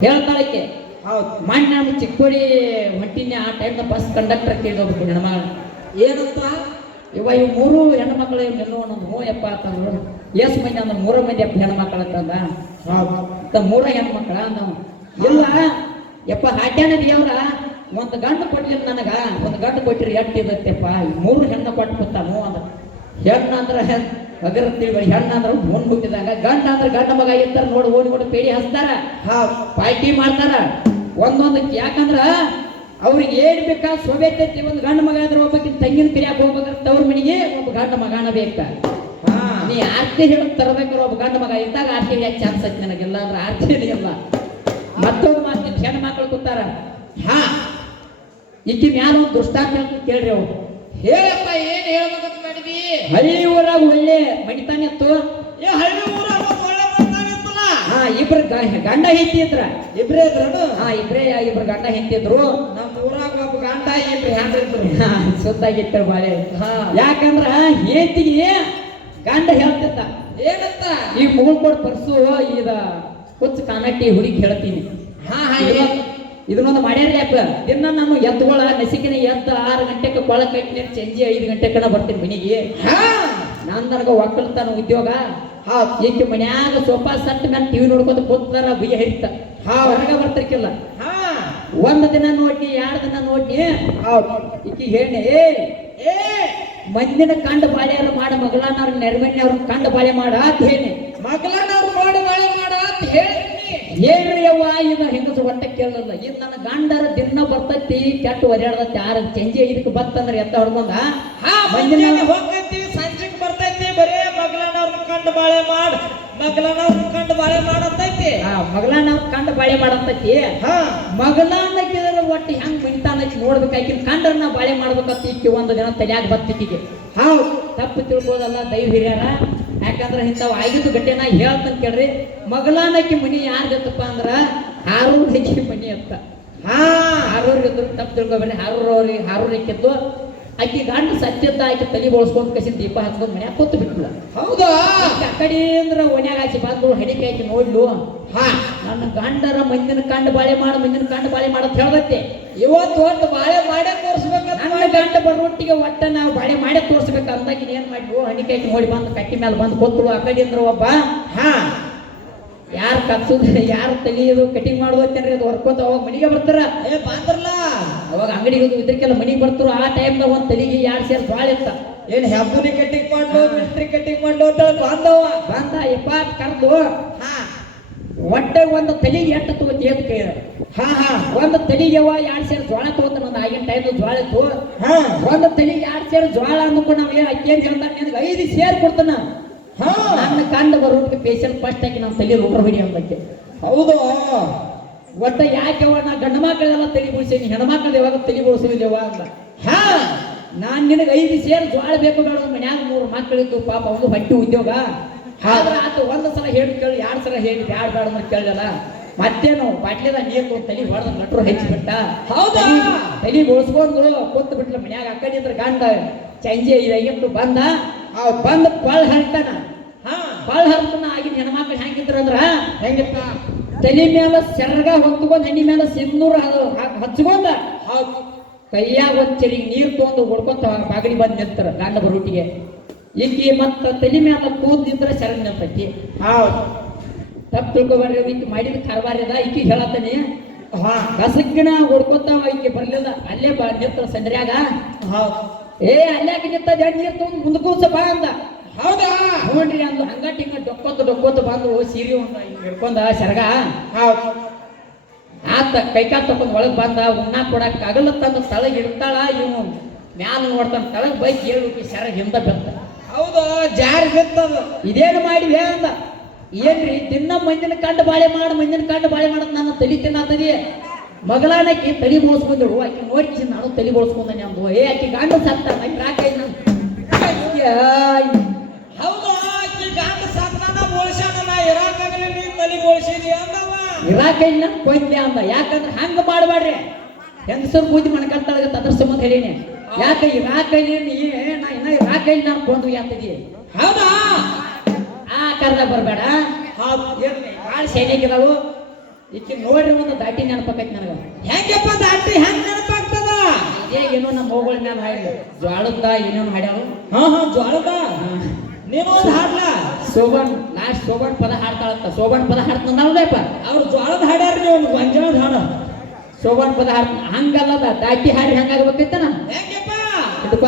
ಹೇಳ್ತಾಳಕ್ಕೆ ಹೌದು. ಮಣ್ಣು ನಮ್ಮ ಚಿಕ್ಕೋಡಿ ಹೊಂಟಿನ ಆ ಟೈಮ್ನ ಬಸ್ ಕಂಡಕ್ಟರ್ ಕೇಳಿದೋಗ್ಬೇಕು ಹೆಣ್ಮಗಳ ಏನಂತ ಇವು ಮೂರು ಹೆಣ್ಣು ಮಕ್ಕಳು ಎಲ್ಲೋ ಒಂದು ಯಪ್ಪ ಅಂತಂದ್ರು ಎಷ್ಟು ಮಂದಿ ಅಂದ್ರೆ 3 ಮಂದಿ ಹೆಣ್ಮಕ್ಳು ಅಂತಂದ ಮೂರ ಹೆಣ್ಮಕ್ಳ ಅಂದ ಇಲ್ಲ ಯಪ್ಪ ಹಾಟ್ಯಾನದಿ ಅವ್ರ ಒಂದು ಗಂಡು ಕೊಡ್ಲಿಲ್ಲ ನನಗ ಒಂದು ಗಂಡು ಕೊಟ್ಟಿರಿ ಎಟ್ಟಿದತ್ತಪ್ಪ 3 ಹೆಣ್ಣು ಕೊಟ್ಬಿಡ್ತಾನು ಅಂದ ಹೆಣ್ಣು ಅಂದ್ರೆ ಹಗರ ತಿಳಿ ಹೆಣ್ಣು ಅಂದ್ರೆ ಮುಂದ್ ಹುಟ್ಟಿದಾಗ ಗಂಡ ಅಂದ್ರೆ ಗಂಡ ಮಗ ಇರ್ತಾರ ನೋಡಿ ಓಡಿ ಪೇಡಿ ಹಚ್ತಾರ ಪಾರ್ಟಿ ಮಾಡ್ತಾರ ಒಂದೊಂದಕ್ಕೆ ಯಾಕಂದ್ರ ಅವ್ರಿಗೆ ಏನ್ ಬೇಕಾ ಸೋಬೇತೈತಿ ಒಂದು ಗಂಡ ಮಗ ಆದ್ರೆ ಒಬ್ಬಕ್ಕೆ ತಂಗಿನ ಕರಿಯಾಕ ಹೋಗ್ಬೇಕಂತ ಅವ್ರ ಮನೆಗೆ ಒಬ್ಬ ಗಂಡ ಮಗನ ಬೇಕ ನೀ ಆರ್ತಿ ಹೇಳಕ್ ತರಬೇಕಾದ್ರೆ ಒಬ್ಬ ಗಂಡ ಮಗ ಇದ್ದಾಗ ಆರ್ತಿ ಯಾಕೆ ಚಾನ್ಸ್ ಐತಿ ನನಗೆಲ್ಲ ಅಂದ್ರೆ ಆರ್ತಿನೇ ಇಲ್ಲ ಮತ್ತೊಂದು ಮಾತು ಹೆಣ್ಣು ಮಕ್ಕಳು ಕೂತಾರ ಈಕಿ ಮ್ಯಾಲ ಒಂದು ದೃಷ್ಟಾಂತ ಕೇಳ್ರಿ ಅವ್ರು ಹೇಳಪ್ಪ ಏನ್ ಹೇಳ್ಬೇಕಂತ ಮಾಡಿದಿ ಹಳ್ಳಿ ಊರಾಗ ಒಳ್ಳೆ ಮಣಿತಾನೆ ಇತ್ತು ಹಳ್ಳಿ ಊರಾಗ ಒಳ್ಳೆ ಮಾಡ್ತಾನಿತ್ತಲ್ಲ ಇಬ್ರು ಗಂಡ ಹೆಂಡತಿ ಇದ್ರ ಇಬ್ರೇ ಇದ್ರನು ಇಬ್ರು ಗಂಡ ಹೆಂಡತಿದ್ರು ನಮ್ ಊರಾಗ ಒಬ್ಬ ಗಂಡ ಇಬ್ರು ಹೆಂಡ್ರಿದ್ರು ಸುತ್ತಾಗಿತ್ತು ಬಾಳೆ ಯಾಕಂದ್ರ ಹೆಂಡತಿಗೆ ಗಂಡ ಹೇಳ್ತಿದ್ದ ಏನಂತ ಈ ಮುಗುಳ್ಕೊಡ್ ಪರ್ಸು ಇದ ಹುಚ್ಚ ಕಾನಟ್ಟಿ ಹುಡುಗಿ ಹೇಳ್ತೀನಿ ಇದನ್ನೊಂದು ಮಾಡ್ಯಾರ ಯಾಕ ದಿನ ನಾನು ಎದ್ದುಗಳ ನಸಿಕಿನ ಎದ್ದ 6 ಗಂಟೆಗೆ ಕೊಳ ಕಟ್ಟಿ ಸಂಜೆ 5 ಗಂಟೆಕನ ಬರ್ತೀನಿ ಮನೆಗೆ ನನಗ ಒಕ್ಕಲ್ತಾನ ಉದ್ಯೋಗ ಈಕೆ ಮನ್ಯಾಗ ಸೋಫಾ ಸಟ್ ನಾನು ಟಿವಿ ನೋಡ್ಕೊತ ಕೂತಾರ ಬಿಗಿ ಹರಿತ ಹೊರಗ ಬರ್ತಿರ್ಕಿಲ್ಲ ಒಂದ್ ದಿನ ನೋಡಿ 2 ದಿನ ನೋಡಿ ಈಕಿ ಹೇಳಿ ಮಂದಿನ ಕಂಡ ಬಾಳೆಯವ್ರು ಮಾಡ ಮಗಳನ್ನವ್ರ ನೆರಮಣ್ಣಿ ಅವ್ರನ್ನ ಕಂಡ ಬಾಳೆ ಮಾಡ ಅಂತ ಹೇಳಿ ಮಗಳನ್ನವ್ರು ಮಾಡಿ ಬಾಳೆ ಮಾಡ ಅಂತ ಹೇಳಿ ಏನ್ರಿ ಅವ್ವ ಇದು ಹೆಂಗಸ ಒಟ್ಟ ಕೇಳಲ್ಲ ಇದು ನನ್ನ ಗಂಡರ ದಿನ ಬರ್ತೈತಿ ಕೆಟ್ಟ ಒರ್ಯಾಡ್ದೈತಿ 6 ಸಂಜೆ 5ಕ್ಕೆ ಬರ್ತಂದ್ರ ಎತ್ತ ಹೊಡ್ಕೊಂಡ ಮಂದಿನ ಹೋಗ್ತೈತಿ ಸಂಜೆಗೆ ಬರ್ತೈತಿ ಬರೇ ಮಗಳನ್ನವ್ರನ್ನ ಕಂಡ ಬಾಳೆ ಮಾಡ ಮಗಳನ್ನವ್ರನ್ನ ಕಂಡ ಬಾಳೆ ಮಾಡಂತೈತಿ ಮಗಳನ್ನವ್ರ ಕಂಡ ಬಾಳೆ ಮಾಡಂತೈತಿ ಮಗಳನ್ನಕ್ಕಿದ್ರೆ ಒಟ್ಟು ಹೆಂಗ್ ಮಿಂತಾನೈತಿ ನೋಡ್ಬೇಕಾಕಿ ಕಂಡ್ರನ್ನ ಬಾಳೆ ಮಾಡ್ಬೇಕಂತ ಈಕಿ ಒಂದು ದಿನ ತಲೆಯಾಗ ಬತ್ತಿಕಿಗೆ ತಪ್ಪು ತಿಳ್ಬೋದಲ್ಲ ದೈವ ಹಿರಿಯರ ಯಾಕಂದ್ರೆ ಇಂಥವು ಆಗಿದ್ದು ಗಟ್ಟಿನ ಹೇಳ್ತಂತ ಕೇಳ್ರಿ ಮಗಳಾನಕ್ಕಿ ಮನಿ ಯಾರ್ದತ್ತಪ್ಪ ಅಂದ್ರ ಹಾರೂರಕ್ಕಿ ಮನಿ ಅಂತ ಹಾರೂರಿಗಿದ್ರು ತಪ್ಪು ತಿಳ್ಕೊಬೇಡಿ ಹಾರೂರಕ್ಕಿದ್ದು ಆಕಿ ಗಂಡ ಸತ್ಯದ ಆಕಿ ತಲೆ ಬೋಳ್ಸ್ಕೊಂಡ್ ಕಸಿ ದೀಪ ಹಚ್ಕೊಂಡ್ ಮನ್ಯಾಗ ಕೂತು ಬಿಟ್ಲ ಹೌದಾ ಆ ಕಡೆ ಅಂದ್ರ ಒನ್ಯಾಗ ಆಚಿ ಬಂದು ಹಡಿಕೆ ಹಾಕಿ ನೋಡ್ಲು ನನ್ನ ಗಂಡರ ಮಂದಿನ ಕಂಡು ಬಾಳೆ ಮಂದಿನ ಕಂಡು ಬಾಳೆ ಮಾಡತ್ ಹೇಳ್ದತ್ತೆ ಇವತ್ತು ಒಟ್ಟು ಬಾಳೆ ಮಾಡೇ ತೋರಿಸ್ಬೇಕಂತ ನನ್ನ ಗಂಡ ಬರೋಟ್ಟಿಗೆ ಒಟ್ಟ ನಾವು ಬಾಳೆ ಮಾಡೇ ತೋರಿಸ್ಬೇಕು ಅಂದಾಗ ಏನ್ ಮಾಡ್ಲು ಹಡಿಕೆ ಹಾಕಿ ನೋಡಿ ಬಂದು ಕಟ್ಟಿ ಮೇಲೆ ಬಂದು ಕೂತ್ರು ಆ ಕಡೆ ಅಂದ್ರ ಒಬ್ಬ ಯಾರು ಕತ್ಸುದ ಯಾರು ತಲಿಯೋದು ಕಟಿಂಗ್ ಮಾಡೋದತ್ತೇನ್ರಿ ಅದು ಹೊರ್ಕೋತ ಅವಾಗ ಮನಿಗೆ ಬರ್ತಾರ ಬಂದ್ರಲ್ಲ ಅವಾಗ ಅಂಗಡಿಗೆ ಇದಕ್ಕೆಲ್ಲ ಮನಿಗೆ ಬರ್ತಾರ ಆ ಟೈಮ್ದಾಗ ಒಂದ್ ತಲಿಗೆ 2 ಸೇರ್ ಜ್ವಾಳ ಇತ್ತ ಏನ್ ಹೆಬ್ಬುನಿ ಕಟಿಂಗ್ ಮಾಡ್ಲು ಮಿಸ್ತ್ರಿ ಕಟಿಂಗ್ ಮಾಡ್ಲು ಅಂತ ಬಂದವ ಬಂದ ಎಪ್ಪಾತ್ ಕರ್ದು ಒಟ್ಟೆ ಒಂದು ತಲಿಗೆ ಎಷ್ಟು ತಗೋತಿ ಅಂತ ಕೇಳ ಒಂದು ತಲಿಗೆವ 2 ಸೇರ್ ಜ್ವಾಳ ತಗೋತಾನ ಒಂದು ಆಗಿನ ಟೈಮ್ ಜ್ವಾಳ ಇತ್ತು ಒಂದು ತಲಿಗೆ 2 ಸೇರ್ ಜ್ವಾಳ ಅಂದ್ಕೊಂಡು ನಾವ್ ಅಕ್ಕಿ ಅಂತ ಹೇಳ್ತಾನೆ ನಿನಗೆ 5 ಸೇರ್ ಕೊಡ್ತಾನ ನನ್ನ ಕಂಡು ಬರೋದಕ್ಕೆ ಪೇಷಂಟ್ ಫಸ್ಟ್ ಆಗಿ ನಮ್ಮ ತಲೆ ರೋಡ್ರ ಹೊಡಿ ಅಂದಕ್ಕೆ ಹೌದು ಒಟ್ಟ ಯಾಕೆವ ನಾ ಗಂಡು ಮಕ್ಕಳೆಲ್ಲ ತಲೆ ಬಿಡಿಸೀನಿ ಹೆಣ್ಮಕ್ಳದ ಯಾವಾಗ ತಲೆ ಬಿಡಿಸಿದೇವ ಅಂತ ನಾನ್ ನಿನಗೆ 5 ಸೇರ್ ಜ್ವಾಳ ಬೇಕು ಬೇಡ ಮನ್ಯಾಗ 3 ಮಕ್ಕಳಿದ್ದು ಪಾಪ ಒಂದು ಹೊಟ್ಟಿ ಉದ್ಯೋಗ ಆದ್ರೆ ಆತ 1 ಸಲ ಹೇಳಿ ಕೇಳಿ 2 ಸಲ ಹೇಳಿ ಬ್ಯಾಡ ಬೇಡ ಅಂತ ಕೇಳಲ್ಲ ಮತ್ತೇನು ಬಾಟ್ಲಿದ ನೀರು ತಲೆ ಹೊಡೆದ ನಟ್ರು ಹೆಚ್ಚಿಬಿಟ್ಟ ಹೌದಾ ತಲೆ ಬೋಳ್ಸ್ಕೊಂಡು ಕೂತ್ ಬಿಟ್ಲ ಮನ್ಯಾಗ ಆ ಕಡೆ ಇದ್ರ ಗಂಡ ಸಂಜೆ 5 ಬಂದ ಬಂದ್ ಬಾಳ್ ಹರ್ತಾನ ಬಾಳ್ ಹರ್ತಾನ ಆಗಿನ ಹೆಣ್ಮಕ್ಳು ಹೆಂಗಿದ್ರಂದ್ರ ಹೆಂಗಿತ್ತ ತಲೆ ಮೇಲೆ ಸೆರಗ ಹೊತ್ಕೊಂಡ್ ಹೆಣ್ಣಿ ಮೇಲೆ ಸಿನ್ನೂರು ಹಚ್ಕೊಂಡ ಕೈಯಾಗ ಒಂದ್ ಚರಿಗೆ ನೀರು ತಗೊಂಡು ಹೊಡ್ಕೊಂತ ಬಾಗಡಿ ಬಂದ್ ನಿಲ್ತಾರ ಗಂಡ ಬರೋಟಿಗೆ ಈಕಿ ಮತ್ತ ತಲೆ ಮೇಲೆ ಕೂದಿದ್ರ ಸೆರಗ್ ನಿಲ್ತೈತಿ ತಪ್ಪು ತಿಳ್ಕೊಬಾರ್ರಿ ಈಕಿ ಮಾಡಿದ ಕಾರ್ಬಾರ್ಯದ ಈಕಿ ಹೇಳತ್ತಾನೆ ಕಸಕ್ಕಿನ ಹೊಡ್ಕೊಂತ ಈಕಿ ಬರ್ಲಿಲ್ಲ ಅಲ್ಲೇ ನಿಲ್ತಾರ ಸಂಡ್ರ್ಯಾಗ ಅಲ್ಲಾಕ ನಿಂತ ನೀರು ತಗೊಂಡು ಮುಂದಕ್ಕೂಸ ಬಾ ಅಂದ ಹೌದಾ ನೋಡ್ರಿ ಅಂದು ಹಂಗಟ್ ಹಿಂಗ ಡೊಕ್ಕೊತ್ತು ಬಂದು ಸೀರೆ ಒಂದು ಹಿಡ್ಕೊಂಡ ಸೆರಗ ಆತ ಕೈಕಾಲ್ ತಕೊಂಡ್ ಒಳಗ್ ಬಂದ ಉಣ್ಣಾ ಕೊಡಕ್ ಅಗಲ ತಂದು ತಳಗ್ ಇಡ್ತಾಳ ಇವ್ ಮ್ಯಾಲ ನೋಡ್ತಾನ ತಳಗ್ ಬೈಕ್ ಹೇಳ್ಬಿಟ್ಟು ಸೆರಗ ಹಿಂದ ಬೆತ್ತ ಹೌದು ಜಾರಿ ಬೆತ್ತದ ಇದೇನು ಮಾಡಿದೆ ಅಂದ ಏನ್ರಿ ದಿನ ಮಂದಿನ ಕಂಡು ಬಾಳೆ ಮಾಡತ್ ನನ್ನ ತಲಿ ತಿನ್ನತದಿ ಮಗಳಾನಕಿ ತಲಿ ಬೋಳ್ಸ್ಕೊಂಡ್ರು ಆಕಿ ನೋಡ್ಕಿ ನಾನು ತಲಿ ಬೋಳ್ಸ್ಕೊಂಡನೆ ಅಂದು ಆಕಿ ಗಂಡ ಸತ್ತ ಹೌದು ಆಕಿ ಗಂಡ ಸತ್ತನ ಬೋಳ್ಸ್ಯಾನ ಇರಾಕಾಗಲಿ ನೀ ತಲಿ ಬೋಳ್ಸಿದಿ ಅಂದವ ಇರಾಕೈನ ಕೊಂದೆ ಅಂದ ಯಾಕಂದ್ರೆ ಹಂಗ ಮಾಡಬೇಡ್ರಿ ಹೆಂಗಸರು ಪೂಜೆ ಮಾಡ್ಕೊಂತಾಳ ಅದ್ರ ಸಂಬಂಧ ಹೇಳೀನಿ ಯಾಕೆ ಇರಾಕೈಲಿ ನಾ ಇನ್ನ ಇರಾಕೈಲಿ ನಾನು ಕೊಂದು ಯಾತದಿ ಹೌದಾ ಕರ್ದ ಬರಬೇಡ ಭಾಳ ಸೈನಿಕದವು ಈಕಿ ನೋಡ್ರಿ ಒಂದು ದಾಟಿ ನೆನಪಾಕೈತಿ ನನಗ ಹೆಂಗಪ್ಪ ದಾಟಿ ಹೆಂಗ್ ನೆನಪಾಗ್ತದ ಇದೇ ಏನೋ ನಮ್ಮ ಹೋಗಳ ಮ್ಯಾಲ ಹಾಡಿ ಜ್ವಾಳದ ಏನೇನು ಹಾಡ್ಯಾವ ಹಾ ಹಾ ಜ್ವಾಳದ ನೀನು ಒಂದು ಹಾಡ್ಲ ಸೋಬನ್ ಲಾಸ್ಟ್ ಸೋಬನ್ ಪದ ಹಾಡ್ತಾಳಂತ ಸೋಬನ್ ಪದ ಹಾಡ್ತಂದಪ್ಪ ಅವ್ರು ಜ್ವಾಳದ ಹಾಡ್ಯಾರ ನೀವು ಗೊಂಜಾಳದ ಹಾಡ ಸೋಬನ್ ಪದ ಹಾಡ್ತ ಹಂಗಲ್ಲದ ದಾಟಿ ಹಾಡಿ ಹಂಗಾಗ್ಬೇಕೈತನ ಹೆಂಗಪ್ಪ ಇದಪ್ಪ